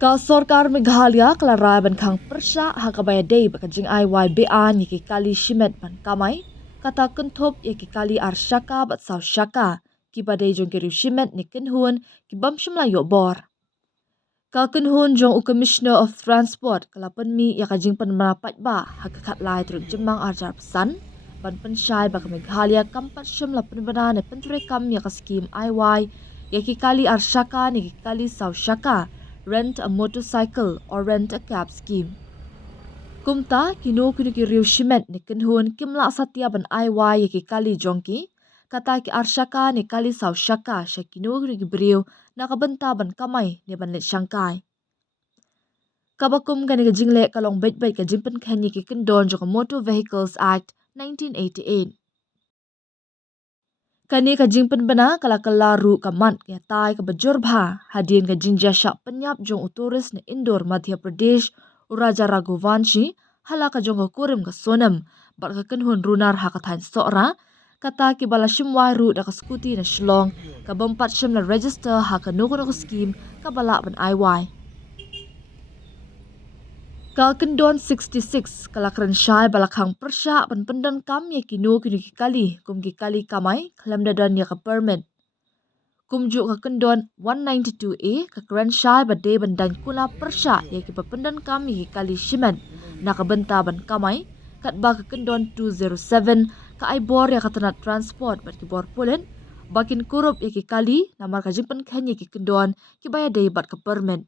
Ka Sorkar Meghalaya kelarai ban khang persya hakabaya day bakajing IYBA ni kali shimet ban kamai kata kenthop ye kali arshaka bat saw shaka ki badai jong kiru shimet ni kenhun ki bam shimla yo bor. Ka kenhun jong u Commissioner of Transport kalapan mi ya kajing pan merapat ba hakakat lai truk jemang arjar pesan ban pensyai bak Meghalaya kampat shimla penbana ne pentre kam ya ka skim IY ya kali arshaka ni kali saw shaka rent a motorcycle or rent a cab scheme. Kumta kino ki riu shimet ni kenhun kimla satya ban IY ki kali jongki kata ki arshaka ni kali saw shaka shakino ki beriu nakabenta ban kamai ni ban let shangkai. Kabakum gani ka jingle kalong bet ka jimpen khanyi ki kendon jong Motor Vehicles Act 1988. Kani ka jingpen bena kala kalaru ka mat ya tai ka bajur bha hadin ka jinja syak penyap jong uturis ni Indore Madhya Pradesh Uraja Raghuvanshi hala ka jong ka kurim ka sonam bat ka kenhun runar ha ka thain sokra kata ki bala shimwai ru da ka skuti na shlong ka bompat shim la register ha ka nukono ka scheme ka bala ban IY. Ka kendon 66 kalakran syai balakhang persya ban pendan kam ye kino ki kali kum ki kali kamai klam dadan ya ka permit. Kumju ka kendon 192A ka kran syai bade bandan kula persya ye ki pendan kam ye kali shimen na ka benta ban kamai kat ba ka kendon 207 ka aibor ya ka tanat transport bat ki bor pulen bakin kurup ye ki kali namar ka jimpen khan ye ki kendon ki baya dei bat ka permit.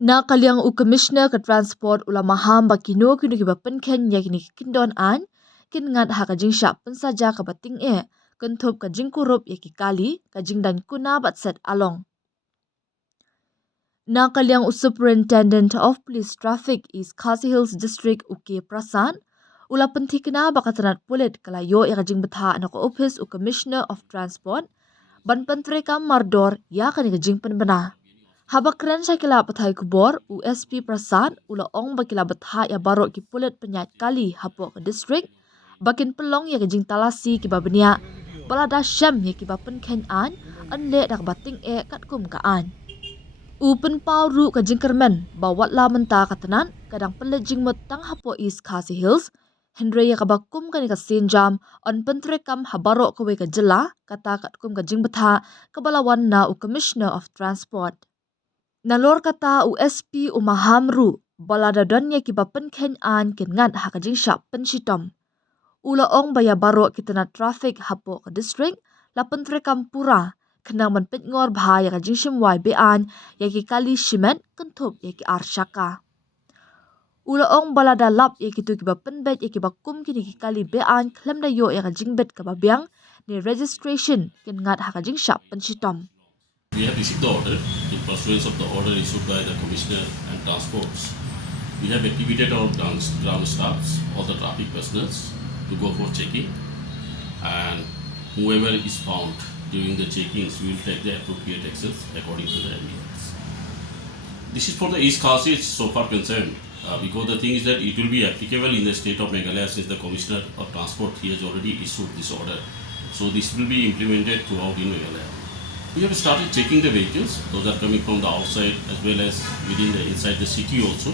Na kaliang u Commissioner ka Transport ulama ham bakino kino ki bapen khen ya kini kindon an kin ngat ha ka jing syak pensaja ka bating kenthop ka jing kurup ya ki kali ka jing dan kuna bat set along. Na kaliang u Superintendent of Police Traffic East Khasi Hills District UK Prasad ula pentikna bakatanat pulit kalayo ya ka jing betha na ka office u Commissioner of Transport ban pentre kam mardor ya kani ka jing penbena. Habakran sa kila bathai kubor USP Prasad ula ong bakila batha ya barok ki pulit penyat kali hapo ke district bakin pelong ya kejing talasi ki babenia balada syam ya ki bapen khen an le dak bating kat kum ka an upen pau ru ka jingkermen bawat la menta katanan kadang pelejing motang hapo East Khasi Hills Henry ya kabakum kan ka sinjam on pentre kam habarok ko we ka jela kata kat kum ka jing batha kabalawan na u Commissioner of Transport. Nalor kata USP umahamru balada donye ki bapen khen an ken ngat ha ka jing syak penshitom. Ula ong baya baro kitana traffic hapo ka district la pentre kampura kenang man pet ngor bha ya ka jing shimwai bean ya ki kali shimet kenthop ya ki arshaka. Ula ong balada lap ya ki tu ki bapen bet ya ki bakum ki kali bean klem da yo ya ka jing bet ka babiang ni registration ken ngat ha ka jing syak penshitom. We have received the order. In pursuance of the order issued by the Commissioner and Transports, we have activated our ground staffs, all the traffic personnel, to go for checking, and whoever is found during the checkings, we will take the appropriate actions according to the evidence. This is for the East Khasi so far concerned, because the thing is that it will be applicable in the state of Meghalaya since the Commissioner of Transport he has already issued this order. So this will be implemented throughout in Meghalaya. We have started checking the vehicles. Those are coming from the outside as well as within the inside the city also.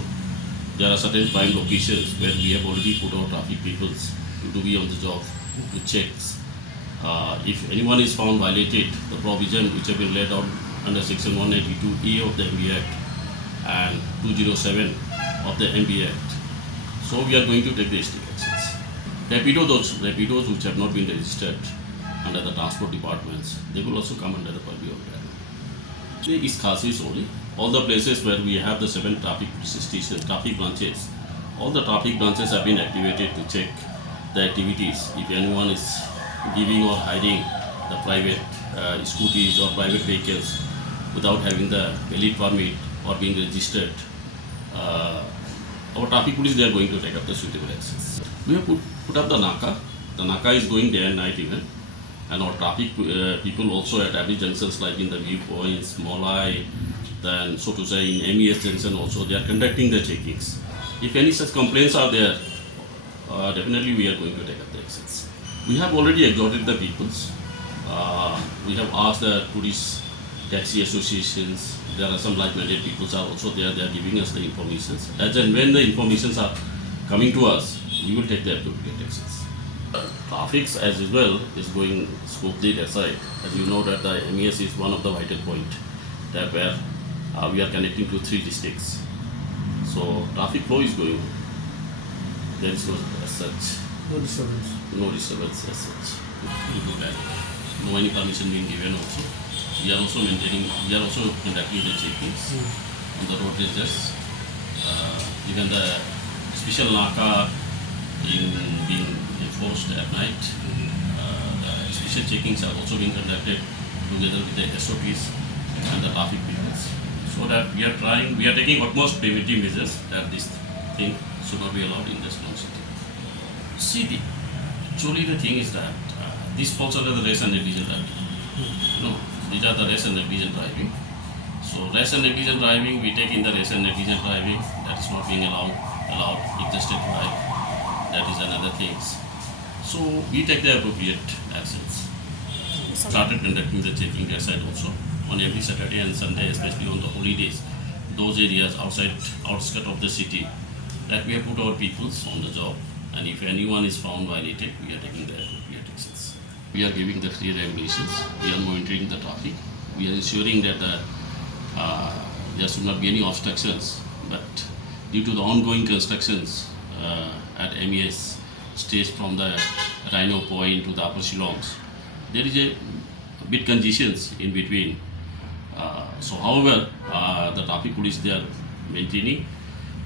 There are certain prime locations where we have already put our traffic people to be on the job to check. If anyone is found violated the provision which have been laid out under section 192A of the MB Act and 207 of the MB Act. So we are going to take the strict actions. Rapidos which have not been registered under the transport departments, they will also come under the purview of that. East Khasi is only. All the places where we have the 7 traffic stations, traffic branches, all the traffic branches have been activated to check the activities. If anyone is giving or hiding the private scooties or private vehicles without having the valid permit or being registered, our traffic police, they are going to take up the suitable actions. We have put up the NACA. The NACA is going day and night even. And our traffic people also at every junctions like in the viewpoints, Molai, then so to say in MES junction also, they are conducting the checkings. If any such complaints are there, definitely we are going to take up the actions. We have already exhorted the peoples. We have asked the tourist taxi associations, there are some like-minded people are also there. They are giving us the information. As and when the informations are coming to us, we will take the appropriate actions. Traffic, as well, is going smoothly that side. As you know that the MES is one of the vital point that where we are connecting to 3 districts. So traffic flow is going on. There is no as such. No disturbance. No disturbance as such. To do that. No any permission being given also. We are also conducting the checkings on the road edges. Even the special NACA being enforced at night. The special checkings are also being conducted together with the SOPs and the traffic peoples. So that we are taking utmost preventive measures that this thing should not be allowed in the strong city. See, actually the thing is that this falls under the race and negligent driving. These are the race and negligent driving. So race and negligent driving, we take in the race and negligent driving. That is not being allowed if the state drive. That is another things. So we take the appropriate actions. Started conducting the checking that side also on every Saturday and Sunday, especially on the holidays. Those areas outskirts of the city, that we have put our peoples on the job. And if anyone is found violated, we are taking the appropriate actions. We are giving the clear regulations. We are monitoring the traffic. We are ensuring that there should not be any obstructions. But due to the ongoing constructions at MES stage from the Rhino Point to the Upper Shillongs, there is a bit congestions in between. However, the traffic police they are maintaining,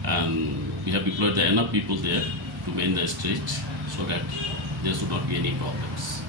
and we have deployed enough people there to man the streets so that there should not be any problems.